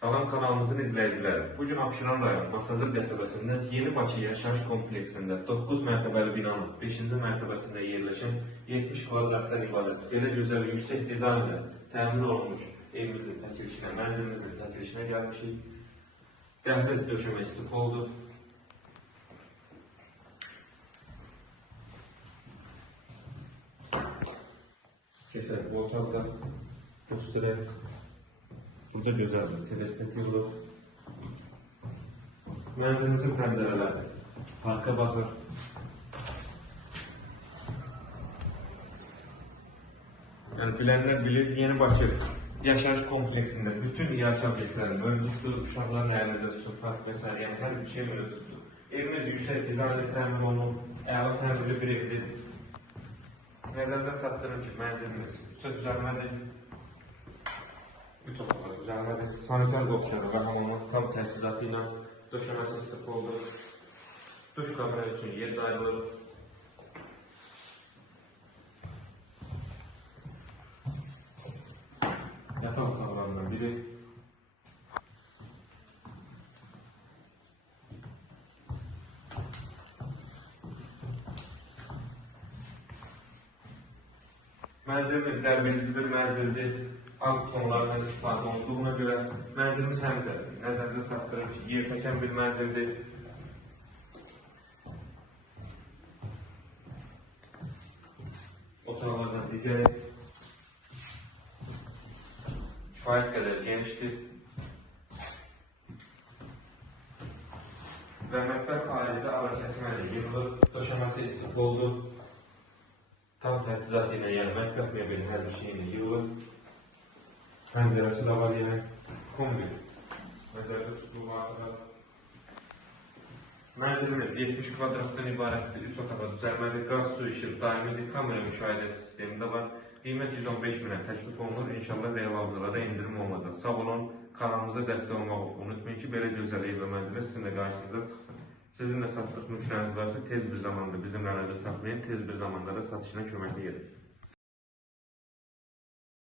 Salam kanalımızın izləyiciləri. Bugün Abşeron rayon Masazır qəsəbəsində Yeni Bakı yaşayış kompleksində 9 mərtəbəli binanın 5-ci mərtəbəsində yerləşən 70 kvadratdan ibarət belə gözəl yüksək dizaynla təmin olunmuş evimizin çəkilişinə, mənzilimizin çəkilişinə gəlmişik. Dəhliz döşəmə stipoldur. Keçək bu otaqda göstərək. Burada gözəl bir teleskopik olur. Mənzilimizin pəncərələri parka baxır. Yəni bilənlər bilir, Yeni Bakı yaşayış kompleksində bütün yaşayış obyektləri mövcuddur. Uşaqların əlinizə su, park və s. Yəni hər bir şey mövcuddur. Evimiz yüksək dizaynlı təmin olunub, əla təmirli bir evdir. Nəzərinizə çatdırım ki, mənzilimiz yüksək düzəlmədir. Bütün otalar düzəlmədir. Sanitar qopşarı və hamamın tam təchizatı ilə döşəməsi stipoldur. Duş kabini üçün yer ayrılır. Yataq otaqlarından biri. Mənzilimiz cəlbedici bir mənzildir. Alt tonlarından istifadə olduğuna görə mənzilimiz həm də nəzərdə çatdırır ki, yer çəkən bir mənzildir. Otaqlardan digəri kifayət qədər genişdir. Və mətbəx ayrıca ara kəsməli yığılır. Döşəməsi istipoldur. Tam təchizatı ilə, yəni mətbəx mebelin hər bir şeyi ilə yığılır. Pəncərəsi də var, yəni kombi. Nəzərdə tutulur. Mənzilimiz 70 kvadratdan ibarətdir, 3 otağa düzəlməli, qaz, su, işıq, daimidir, kamera müşahidə sistemi də var. Qiymət 115 minə təklif olunur, inşallah real alıcılara indirim olacaq. Sağ olun, kanalımıza dəstək olmağı unutmayın ki, belə gözəl ev və mənzillər sizin də qarşınıza çıxsın. Sizin də satdıq müştəriniz varsa tez bir zamanda bizim əlində saxlayın, tez bir zamanda da satışına köməklik edin.